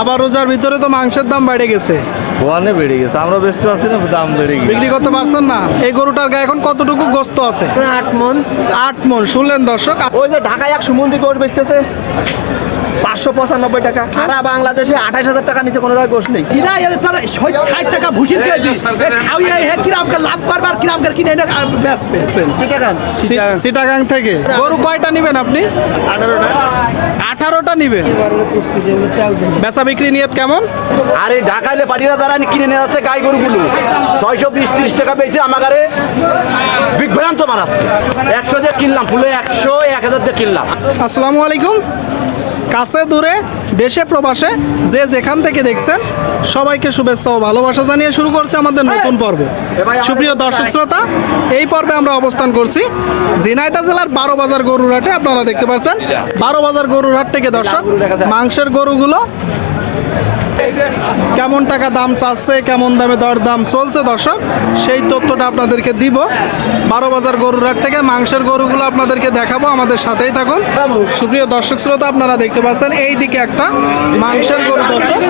আবার রোজার ভিতরে তো মাংসের দাম বেড়ে গেছে। ওয়ানে বেড়ে গেছে আমরা ব্যস্ত আছি না দাম বেড়ে গেছে। বিক্রি করতে পারছেন না? এই গরুটার গায়ে এখন কতটুকু গোস্ত আছে? আট মন। আট মন শুনলেন দর্শক? ওই যে ঢাকায় একশো সুমন্দি গরু বেচতেছে। পাঁচশো পঁচানব্বই টাকা। সারা বাংলাদেশে আঠাশ হাজার টাকা নিচে কোনো জায়গায় গোশ নেই। কিনা ষাট টাকা ভুসি দিয়েছি কিরামকে লাভ করবার কিরামকে কিনে এনে বেচবে চিটাগান সি- সিটাগাং থেকে। গরু কয়টা নিবেন আপনি? আঠারোটা। আঠারোটা নিবেন? বেচা বিক্রি নিয়ত কেমন? আর এই ঢাকাইলে পাটিরা যারা কিনে নিয়ে আসছে গাই গরুগুলো। ছয়শো বিশ তিরিশ টাকা পেয়েছে আমার গাড়ে বিভ্রান্ত মারাচ্ছে। একশো দিয়ে কিনলাম ফুলে একশো এক হাজার দিয়ে কিনলাম। আসসালামু আলাইকুম। কাছে দূরে দেশে প্রবাসে যে যেখান থেকে দেখছেন সবাইকে শুভেচ্ছা ও ভালোবাসা জানিয়ে শুরু করছে আমাদের নতুন পর্ব। সুপ্রিয় দর্শক শ্রোতা এই পর্বে আমরা অবস্থান করছি ঝিনাইদা জেলার বারো বাজার গরুর হাটে আপনারা দেখতে পাচ্ছেন। বারো বাজার গরুর হাট থেকে দর্শক মাংসের গরুগুলো কেমন টাকা দাম চাচ্ছে কেমন দামে দর দাম চলছে দর্শক সেই তথ্যটা আপনাদেরকে দিব। বারো বাজার গরুর হাট থেকে মাংসের গরুগুলো আপনাদেরকে দেখাবো আমাদের সাথেই থাকুন। সুপ্রিয় দর্শক শ্রোতা আপনারা দেখতে পাচ্ছেন এই দিকে একটা মাংসের গরু দর্শক।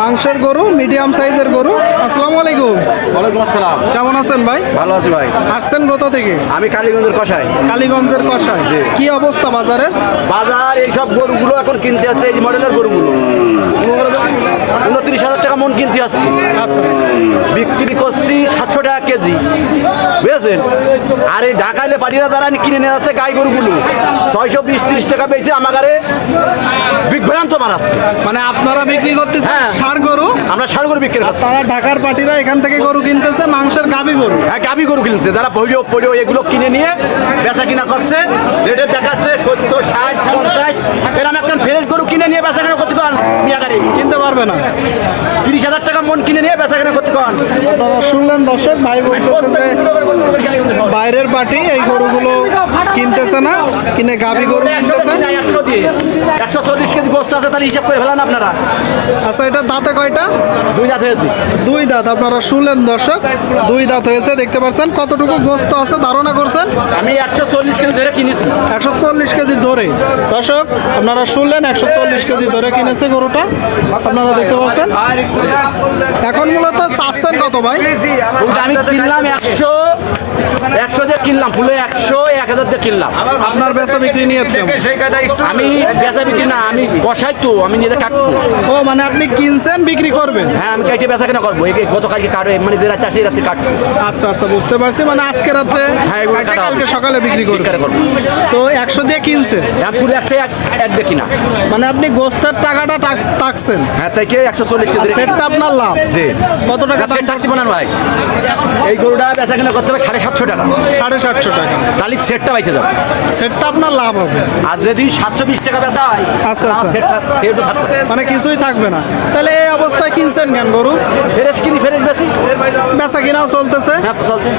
মাংসের গরু মিডিয়াম সাইজের গরু। আসসালামু আলাইকুম। ওয়ালাইকুম আসসালাম। কেমন আছেন ভাই? ভালো আছি ভাই। আসছেন কোথা থেকে? আমি কালীগঞ্জের কষাই কালীগঞ্জের কষায় কি অবস্থা বাজারের? বাজার এইসব গরুগুলো এখন কিনতে আসছে এই মডেলের গরুগুলো। উনত্রিশ হাজার টাকা মন কিনতে আসছি। আচ্ছা। বিক্রি করছি সাতশো টাকা কেজি। বুঝেছেন? আর এই ঢাকাইলে পাটিরা যারা কিনে নিয়ে আসছে গাই গরুগুলো ছয়শো বিশ তিরিশ টাকা পেয়েছে আমার বিভ্রান্ত মারাচ্ছে মানে আপনারা বিক্রি করতেছেন হ্যাঁ। ষাড় গরু? আমরা ষাড় গরু বিক্রি করছি। তারা ঢাকার পার্টিরা এখান থেকে গরু কিনতেছে মাংসের গাবি গরু। হ্যাঁ গাবি গরু কিনছে। যারা পড়িও পড়িও এগুলো কিনে নিয়ে বেচা কিনা করছে রেটে দেখাচ্ছে সত্তর ষাট পঞ্চাশ। এরকম একটা ফ্রেশ গরু কিনে নিয়ে বেচা কিনা করতে পারেন মিয়া গাড়ি কিনতে পারবে না। তিরিশ হাজার টাকা মন কিনে নিয়ে বেচা কিনা করতে পারেন শুনলেন দর্শক ভাই বলতেছে বাইরের পার্টি এই গরুগুলো কিনতেছে না কিনে গাবি গরু কিনতেছে। একশো দিয়ে। একশো চল্লিশ কেজি গোস্ত আছে তাহলে হিসাব করে ফেলান আপনারা। আচ্ছা এটা দাঁতে কয়টা? দুই দাঁত হয়েছে। দুই দাঁত আপনারা শুনলেন দর্শক দুই দাঁত হয়েছে দেখতে পাচ্ছেন কতটুকু গোস্ত আছে ধারণা করছেন? আমি একশো চল্লিশ কেজি ধরে কিনেছি। একশো চল্লিশ কেজি ধরে। দর্শক আপনারা শুনলেন একশো চল্লিশ কেজি ধরে কিনেছে গরুটা। আপনারা দেখতে পাচ্ছেন? এখন মূলত চাচ্ছেন কত ভাই? ফুলটা আমি কিনলাম একশো একশো দিয়ে কিনলাম ফুলে একশো এক হাজার দিয়ে কিনলাম। আপনার বেচা বিক্রি নিয়ে আমি বেচা বিক্রি না আমি বসাই তো আমি নিজে কাটবো। ও মানে আপনি কিনছেন বিক্রি করবেন? হ্যাঁ আমি কাইটে বেচা কিনা করব গতকালকে কাটবে মানে যে রাতে আসি রাতে কাটবো। আচ্ছা আচ্ছা বুঝতে পারছি। মানে আজকে রাত্রে হ্যাঁ। কালকে সকালে বিক্রি করবে বিক্রি করব। তো একশো দিয়ে কিনছে আমি ফুল একটা এক এক দেখি না মানে আপনি গোস্তের টাকাটা টাকছেন। হ্যাঁ তাই কি একশো চল্লিশ কেজি সেটটা আপনার লাভ। জি। কত টাকা ভাই? এই গরুটা বেচা কিনা করতে হবে সাড়ে সাতশো টাকা। সাড়ে সাতশো টাকা। তাহলে সেটটা যাবে সেটটা আপনার লাভ হবে। আর যদি সাতশো বিশ টাকা বেচা হয় আচ্ছা, আচ্ছা। মানে কিছুই থাকবে না। তাহলে এই অবস্থায় কিনছেন কেন গরু? কিনি বেশি বেচা। কিনাও চলতেছে। হ্যাঁ চলছে।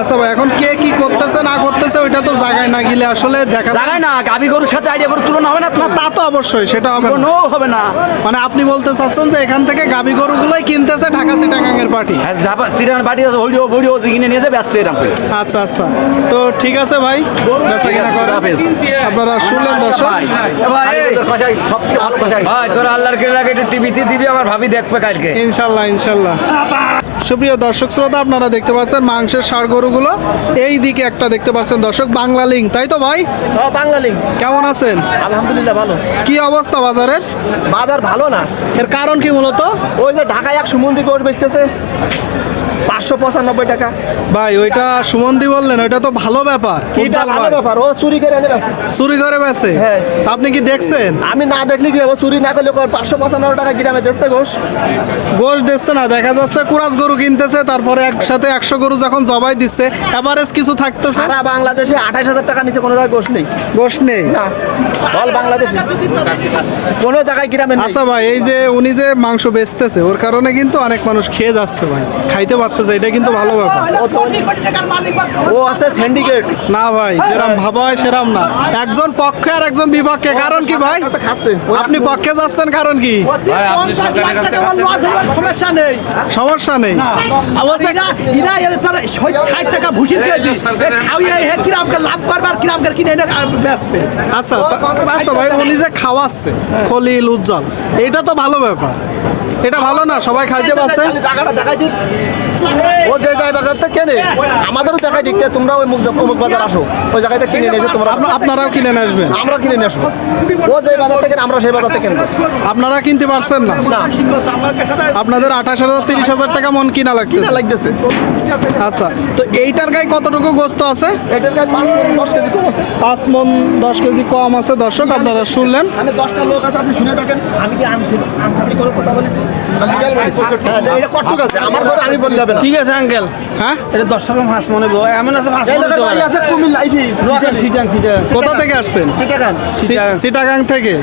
আচ্ছা ভাই এখন কে কি করতেছে না করতেছে ওইটা তো জায়গায় না গেলে আসলে দেখা যায়। না গাবি গরুর সাথে আইডিয়া তুলনা হবে না তো। তা তো অবশ্যই সেটা হবে না। হবে না। মানে আপনি বলতে চাচ্ছেন যে এখান থেকে গাবি গরুগুলোই কিনতেছে ঢাকা চিটাগাঙের পার্টি হ্যাঁ বাড়ি আছে কিনে নিয়ে যাবে আসছে এরকম আচ্ছা আচ্ছা। তো ঠিক আছে ভাই বেচা কিনা করেন। আপনারা শুনলেন দর্শক। ভাই তোর আল্লাহর কে লাগে একটু টিভিতে দিবি আমার ভাবি দেখবে কালকে। ইনশাল্লাহ ইনশাল্লাহ। সুপ্রিয় দর্শক শ্রোতা আপনারা দেখতে পাচ্ছেন মাংসের সার গরুগুলো। এই দিকে একটা দেখতে পাচ্ছেন দর্শক বাংলা লিঙ্ক তাই তো ভাই? বাংলা লিঙ্ক কেমন আছেন? আলহামদুলিল্লাহ ভালো। কি অবস্থা বাজারের? বাজার ভালো না। এর কারণ কি মূলত? ওই যে ঢাকায় এক সুমন্দি গোশ বেচতেছে। পাঁচশো পঁচানব্বই টাকা। ভাই ওইটা সুমন্দি বললেন ওইটা তো ভালো ব্যাপার এটা ভালো ব্যাপার ও চুরি করে এনে বেচে। চুরি করে বেছে হ্যাঁ। আপনি কি দেখছেন? আমি না দেখলি কি হবে? চুরি না করলে পাঁচশো পঁচানব্বই টাকা গ্রামে দিচ্ছে গোশ গোশ দিচ্ছে না দেখা যাচ্ছে কুরাস গরু কিনতেছে তারপরে একসাথে একশো গরু যখন জবাই দিচ্ছে এভারেজ কিছু থাকতেছে? সারা বাংলাদেশে আঠাশ হাজার টাকা নিচে কোনো জায়গায় গোশ নেই। গোশ নেই? না বল বাংলাদেশে। কোনো জায়গায় গ্রামে আচ্ছা ভাই এই যে উনি যে মাংস বেচতেছে ওর কারণে কিন্তু অনেক মানুষ খেয়ে যাচ্ছে ভাই খাইতে পারতেছে লাগতেছে এটা কিন্তু ভালো ব্যাপার। ও আছে সিন্ডিকেট না ভাই যেরাম ভাবা হয় সেরাম না। একজন পক্ষে আর একজন বিপক্ষে কারণ কি ভাই? আপনি পক্ষে যাচ্ছেন কারণ কি? সমস্যা নেই। সমস্যা আচ্ছা, আচ্ছা আচ্ছা ভাই উনি যে খাওয়াচ্ছে খলিল উজ্জ্বল এটা তো ভালো ব্যাপার। এটা ভালো না সবাই খাইতে পারছে। জায়গাটা দেখাই দিক ও যে যায় বাজারটা কেনে আমাদেরও দেখাই যে তোমরা ওই মুখ অমুক বাজার আসো। ওই জায়গাটা কিনে নিয়ে এসে তোমরা আপনা- আপনারাও কিনে নিয়ে আসবেন। আমরা কিনে নিয়ে আসব। ও যে বাজার থেকে আমরা সেই বাজার থেকে আপনারা কিনতে পারছেন না? না। আপনাদের আঠাশ হাজার তিরিশ হাজার টাকা মন কিনা লাগতেছে। কিনা লাগতেছে। আচ্ছা তো এইটার গায়ে কতটুকু গোস্ত আছে? এটার গায়ে পাঁচ মণ, দশ কেজি কম আছে। পাঁচ মন দশ কেজি কম আছে। দর্শক আপনারা শুনলেন। আমি দশটা লোক আছে আপনি শুনে থাকেন। আমি কি আনতে আমি কোনো কথা বলেছি? হ্যাঁ, ঠিক আছে আঙ্কেল হ্যাঁ? এটা দশ টাকা মাছ মনে গো। এমন আছে মাছ কোথা থেকে আসছেন? সিটাগাং। থেকে।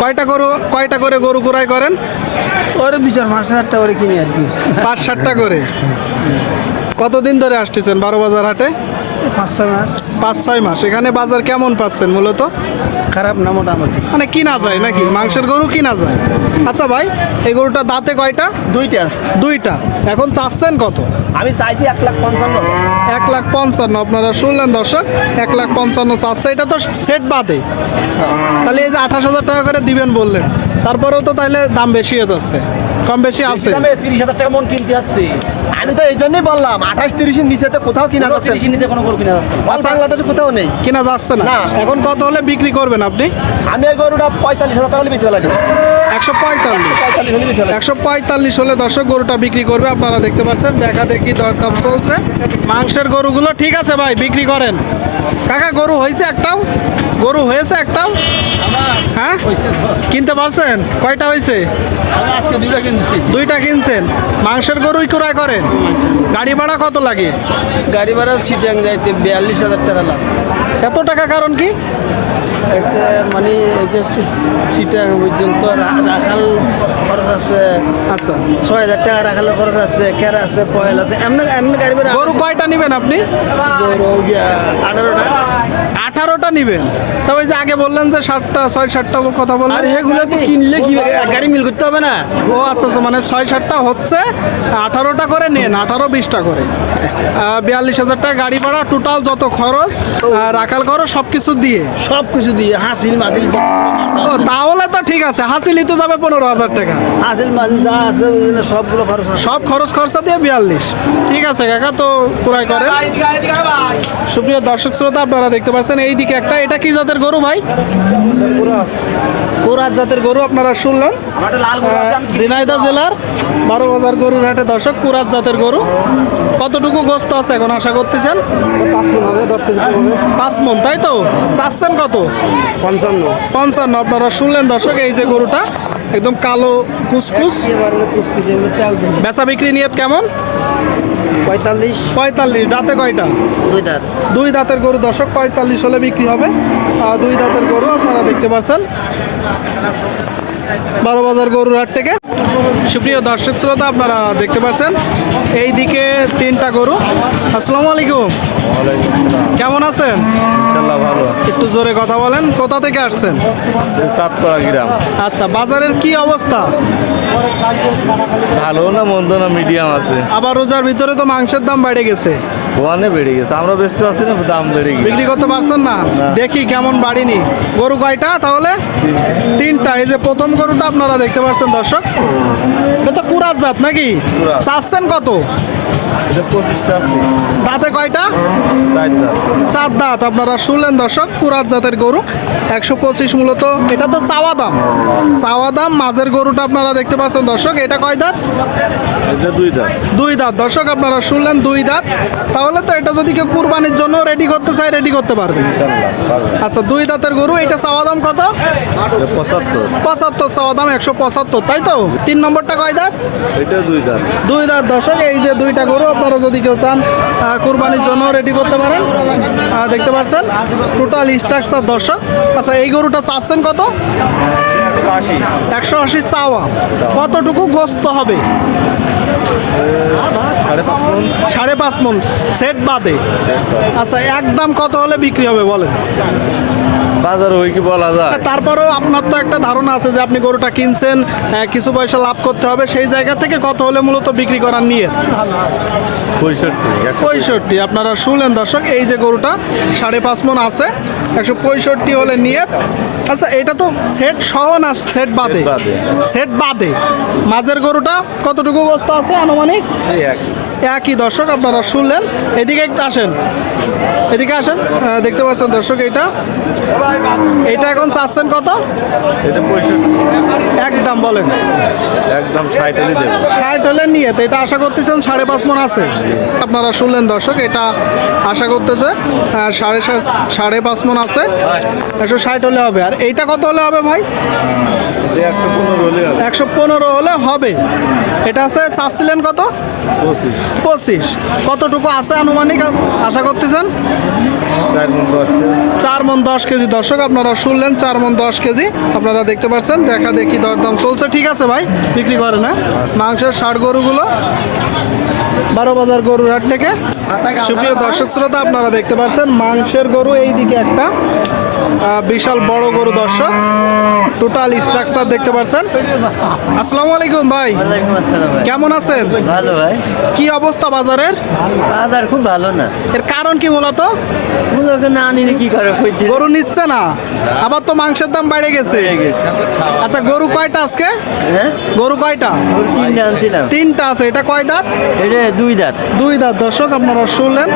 কয়টা গরু কয়টা করে গরু কুড়াই করেন? ওরে দু চার পাঁচ টাকা করে কিনি আর কি। পাঁচ ষাটটা করে। কতদিন ধরে আসতেছেন বারো বাজার হাটে? পাঁচ ছয় মাস। পাঁচ ছয় মাস। এখানে বাজার কেমন পাচ্ছেন মূলত? খারাপ না মোটামুটি। মানে কিনা যায় নাকি? মাংসের গরু কিনা যায়? আচ্ছা ভাই এই গরুটা দাঁতে কয়টা? দুইটা। দুইটা। এখন চাচ্ছেন কত? আমি চাইছি এক লাখ পঞ্চান্ন এক লাখ পঞ্চান্ন আপনারা শুনলেন দর্শক? এক লাখ পঞ্চান্ন চাচ্ছে। এটা তো সেট বাদে। তাহলে এই যে আঠাশ হাজার টাকা করে দিবেন বললেন তারপরেও তো তাহলে দাম বেশি হয়ে যাচ্ছে। কম বেশি আছে। তিরিশ হাজার টাকা মন কিনতে আসছে। আমি তো এই জন্যই বললাম আঠাশ তিরিশের নিচে তো কোথাও কিনা যাচ্ছে না। নিচে কোনো গরু কিনা যাচ্ছে বাংলাদেশে কোথাও নেই। কিনা যাচ্ছে না। না। এখন কত হলে বিক্রি করবেন আপনি? আমি এই গরুটা পঁয়তাল্লিশ হাজার টাকা হলে বেশি লাগে একশো পঁয়তাল্লিশ। একশো পঁয়তাল্লিশ হলে দর্শক গরুটা বিক্রি করবে আপনারা দেখতে পাচ্ছেন দেখা দেখি দরদাম চলছে। মাংসের গরুগুলো ঠিক আছে ভাই বিক্রি করেন। কাকা গরু হয়েছে একটাও? গরু হয়েছে একটাও হ্যাঁ? কিনতে পারছেন? কয়টা হয়েছে? আজকে দুইটা কিনছি। দুইটা কিনছেন। মাংসের গরুই ক্রয় করেন? গাড়ি ভাড়া কত লাগে? গাড়ি ভাড়া সিটিং যাইতে বিয়াল্লিশ হাজার টাকা লাগে। এত টাকা কারণ কি? একটা মানে পর্যন্ত রাখাল খরচ আছে। আচ্ছা। ছয় হাজার টাকা রাখালের খরচ আছে কেরা আছে পয়েল আছে এমনি এমনি গাড়ি গরু কয়টা নেবেন আপনি? গরু আঠারোটা। আঠারোটা নিবেন। তবে যে আগে বললেন যে ষাটটা ছয় ষাটটা কথা আর বললেন সেগুলো তো কিনলে কি গাড়ি মিল করতে হবে না। ও আচ্ছা আচ্ছা মানে ছয় সাতটা হচ্ছে আঠারোটা করে নেন আঠারো বিশটা করে। বিয়াল্লিশ হাজার টাকা গাড়ি ভাড়া টোটাল যত খরচ রাখাল খরচ সব কিছু দিয়ে। সব কিছু দিয়ে হাসিল মাসিল ও তাহলে তো ঠিক আছে। হাসিলি তো যাবে পনেরো হাজার টাকা। হাসিল মাসিল যা আছে সবগুলো খরচ সব খরচ খরচা দিয়ে বিয়াল্লিশ। ঠিক আছে কাকা তো ক্রয় করেন। সুপ্রিয় দর্শক শ্রোতা আপনারা দেখতে পাচ্ছেন এইদিকে একটা। এটা কি জাতের গরু ভাই? কোরাত জাতের গরু আপনারা শুনলেন। আহ, ঝিনাইদহ জেলার বারো বাজার গরুর হাটে দর্শক কুরাত জাতের গরু। কতটুকু গোস্ত আছে এখন আশা করতেছেন? পাঁচ মন তাই তো? চাচ্ছেন কত? পঞ্চান্ন। পঞ্চান্ন আপনারা শুনলেন দর্শক এই যে গরুটা একদম কালো কুসকুস। বেচা বিক্রি নিয়ত কেমন? পঁয়তাল্লিশ। পঁয়তাল্লিশ দাঁতে কয়টা? দুই দাঁত। দুই দাঁতের গরু দর্শক পঁয়তাল্লিশ হলে বিক্রি হবে। দুই দাঁতের গরু আপনারা দেখতে পাচ্ছেন। বারো বাজার গরুর হাট থেকে। সুপ্রিয় দর্শক শ্রোতা আপনারা দেখতে পাচ্ছেন এইদিকে তিনটা গরু। আসসালামু আলাইকুম। কেমন আছেন? ভালো একটু জোরে কথা বলেন কোথা থেকে আসছেন? চাঁদপাড়া গ্রাম। আচ্ছা বাজারের কি অবস্থা? ভালো না মন্দ না মিডিয়াম আছে। আবার রোজার ভিতরে তো মাংসের দাম বেড়ে গেছে। ওয়ানে বেড়ে গেছে। আমরা ব্যস্ত আছি না দাম বেড়ে গেছে। বিক্রি করতে পারছেন না? দেখি কেমন বাড়িনি। গরু কয়টা তাহলে? তিনটা। এই যে প্রথম গরুটা আপনারা দেখতে পাচ্ছেন দর্শক। কুরাত জাত নাকি। চাচ্ছেন কত দাঁতে কয়টা? চার দাঁত। আপনারা শুনলেন দর্শক কুরাত জাতের গরু। একশো পঁচিশ মূলত। এটা তো চাওয়া দাম। চাওয়া দাম মাঝের গরুটা আপনারা দেখতে পাচ্ছেন দর্শক। এটা কয় দাঁত? দুই দাঁত। দর্শক আপনারা শুনলেন দুই দাঁত। তাহলে তো এটা যদি কেউ কুরবানির জন্য রেডি করতে চায় রেডি করতে পারবে। আচ্ছা দুই দাঁতের গরু। এটা চাওয়া দাম কত? পঁচাত্তর। চাওয়া দাম একশো পঁচাত্তর। তাই তো? তিন নম্বরটা কয় দাঁত? এটা দুই দাম দুই দাঁত। দর্শক এই যে দুইটা গরু আপনারা যদি কেউ চান কুরবানির জন্য রেডি করতে পারেন। দেখতে পাচ্ছেন টোটাল স্ট্রাকচার দর্শক। আচ্ছা এই গরুটা চাচ্ছেন কত? একশো আশি চাওয়া। কতটুকু গোস্ত হবে? সাড়ে পাঁচ মন। সাড়ে পাঁচ মন। সেট বাদে। আচ্ছা একদম কত হলে বিক্রি হবে বলেন? বাজার ওই কি বলা যায়? তারপরেও আপনার তো একটা ধারণা আছে যে আপনি গরুটা কিনছেন কিছু পয়সা লাভ করতে হবে সেই জায়গা থেকে কত হলে মূলত বিক্রি করার নিয়ে পঁয়ষট্টি পঁয়ষট্টি। আপনারা শুনলেন দর্শক এই যে গরুটা সাড়ে পাঁচ মন আছে একশো পঁয়ষট্টি হলে নিয়ে আচ্ছা এটা তো সেট সহ না সেট বাদে? বাদে। সেট বাদে। মাঝের গরুটা কতটুকু বস্তা আছে আনুমানিক? একই দর্শক আপনারা শুনলেন। এদিকে একটু আসেন। এদিকে আসেন। আহ, দেখতে পাচ্ছেন দর্শক এইটা। এটা এখন চাচ্ছেন কত? এটা একদম বলেন। একদম ষাট হলে নিয়ে তো এটা আশা করতেছেন সাড়ে পাঁচ মন আছে? আপনারা শুনলেন দর্শক এটা আশা করতেছে আহ, সাড়ে সাড়ে পাঁচ মন আছে। একশো ষাট হলে হবে। আর এইটা কত হলে হবে ভাই? একশো পনেরো হলে হবে। এটা আছে চাচ্ছিলেন কত? পঁচিশ। পঁচিশ। কতটুকু আছে আনুমানিক? আশা করতেছেন? চার মন দশ কেজি। দর্শক আপনারা শুনলেন চার মন দশ কেজি। আপনারা দেখতে পাচ্ছেন দেখা দেখি দরদাম চলছে। ঠিক আছে ভাই বিক্রি করে না মাংসের ষাট গরুগুলো বারো বাজার গরুর হাট থেকে। সুপ্রিয় দর্শক শ্রোতা আপনারা দেখতে পাচ্ছেন মাংসের গরু এই দিকে একটা। বিশাল বড় গরু দর্শক। টোটাল স্ট্রাকচার দেখতে পাচ্ছেন। আসসালামু আলাইকুম ভাই। আসসালাম কেমন আছেন? ভালো ভাই। কি অবস্থা বাজারের? বাজার খুব ভালো না। এর কারণ কি মূলত? মূলত না নিলে কি করে গরু নিচ্ছে না। আবার তো মাংসের দাম বেড়ে গেছে। আচ্ছা গরু কয়টা আজকে? হ্যাঁ? গরু কয়টা? তিনটা আছে। এটা কয় দাঁত? দুই দাঁত। দুই দাঁত। দর্শক আপনারা শুনলেন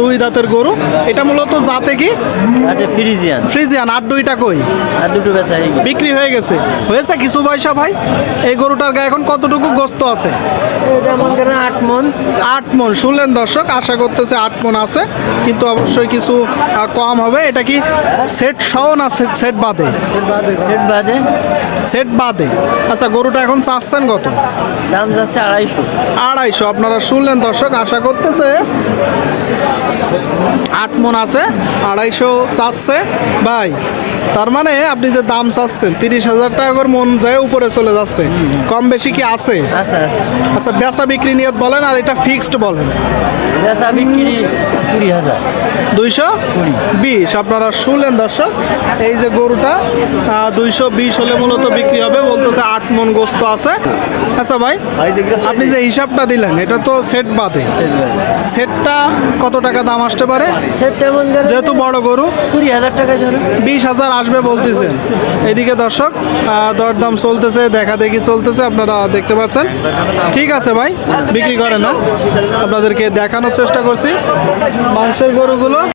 দুই দাঁতের গরু। এটা মূলত জাতে কি? ফ্রিজিয়ান। ফ্রিজিয়ান আর দুইটা কই? আর দুটো বেচা বিক্রি হয়ে গেছে। হয়েছে কিছু পয়সা ভাই? এই গরুটার গায়ে এখন কতটুকু গোস্ত আছে? মনে আট মন। আট মন। শুনলেন দর্শক আশা করতেছে আট মন আছে কিন্তু অবশ্যই কিছু কম হবে। এটা কি সেট সহ না সেট সেট বাদে? এর বাদে। সেট বাদে। আচ্ছা গরুটা এখন চাচ্ছেন কত? দাম যাচ্ছে আড়াইশো। আড়াইশো। আপনারা শুনলেন দর্শক আশা করতেছে আট মন আছে আড়াইশো চাচ্ছে। ভাই তার মানে আপনি যে দাম চাচ্ছেন তিরিশ হাজার টাকা করে মন যায় উপরে চলে যাচ্ছে। কম বেশি কি আছে? আচ্ছা বেচা বিক্রি নিয়ে বলেন আর এটা ফিক্সড বলেন। বেচা বিক্রি কুড়ি হাজার। দুইশো বিশ। আপনারা শুনলেন দর্শক এই যে গরুটা দুইশো বিশ হলে মূলত বিক্রি হবে বলতেছে আট মন গোস্ত আছে। আচ্ছা ভাই আপনি যে হিসাবটা দিলেন এটা তো সেট বাদে। সেটটা কত টাকা দাম আসতে পারে? যেহেতু বড় গরু কুড়ি হাজার টাকা বিশ হাজার আসবে বলতেছেন। এদিকে দর্শক আহ, দরদাম চলতেছে দেখা দেখি চলতেছে আপনারা দেখতে পাচ্ছেন। ঠিক আছে ভাই বিক্রি করেন না আপনাদেরকে দেখানোর চেষ্টা করছি। মাংসের গরুগুলো